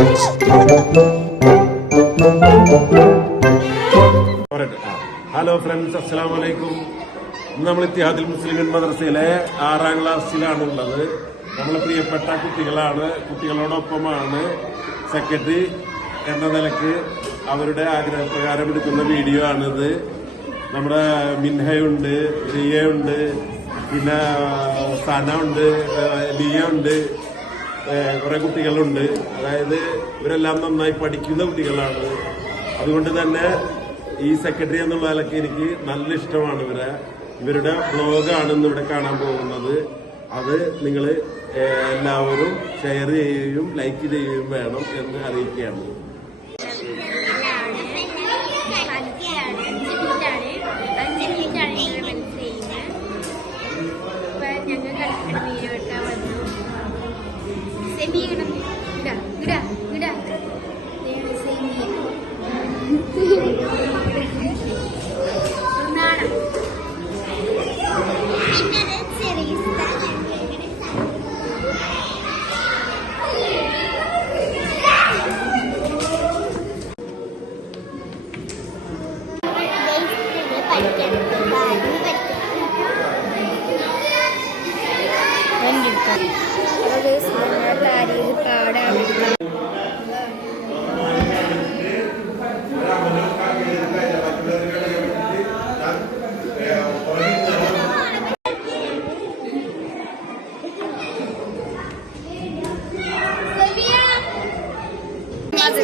Hello friends, അസ്സലാമു അലൈക്കും. ഇന്ന് നമ്മൾ ഇത്തിഹാദുൽ മുസ്ലിമീൻ മദ്രസയിലെ 6ാം ക്ലാസ്സിലാണുള്ളത്. നമ്മളെ പ്രിയപ്പെട്ട കുട്ടികളാണ്. കുട്ടികളോടൊപ്പമാണ് സെക്രട്ടറി എന്ന നിലക്ക് അവരുടെ ആഗ്രഹപ്രകാരം എടുക്കുന്ന വീഡിയോ ആണിത്. നമ്മുടെ മിൻഹയുണ്ട്, റിയയുണ്ട്, പിന്നെ സന ഉണ്ട്, ലിയ ഉണ്ട്, കുറെ കുട്ടികളുണ്ട്. അതായത് ഇവരെല്ലാം നന്നായി പഠിക്കുന്ന കുട്ടികളാണ്. അതുകൊണ്ട് തന്നെ ഈ സെക്രട്ടറി എന്നുള്ള നിലയ്ക്ക് എനിക്ക് നല്ല ഇഷ്ടമാണ് ഇവരുടെ ബ്ലോഗാണ് ഇന്ന് ഇവിടെ കാണാൻ പോകുന്നത്. അത് നിങ്ങൾ എല്ലാവരും ഷെയർ ചെയ്യുകയും ലൈക്ക് ചെയ്യുകയും വേണം എന്ന് അറിയിക്കുകയാണ്.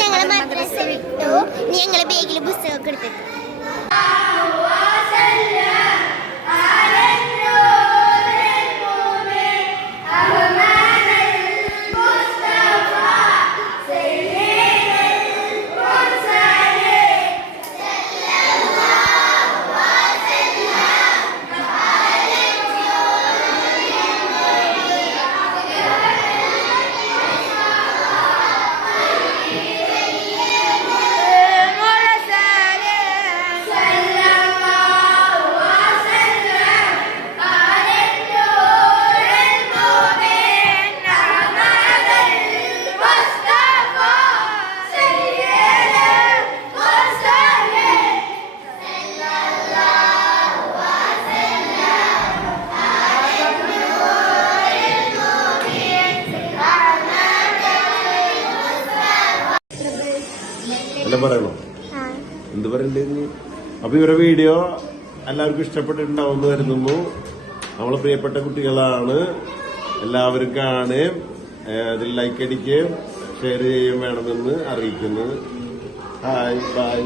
ഞങ്ങള് മദ്രസ വിട്ടു. ഞങ്ങള് ബേഗില് പുസ്തകമൊക്കെ എടുത്തിട്ടു. എല്ലാം പറയണോ? എന്ത് പറയണ്ടേ? അപ്പൊ ഇവരുടെ വീഡിയോ എല്ലാവർക്കും ഇഷ്ടപ്പെട്ടിട്ടുണ്ടാവുമെന്ന് കരുതുന്നു. നമ്മളെ പ്രിയപ്പെട്ട കുട്ടികളാണ്. എല്ലാവരും കാണുകയും അതിൽ ലൈക്ക് അടിക്കുകയും ഷെയർ ചെയ്യുകയും വേണമെന്ന് അറിയിക്കുന്നു. Hi, by.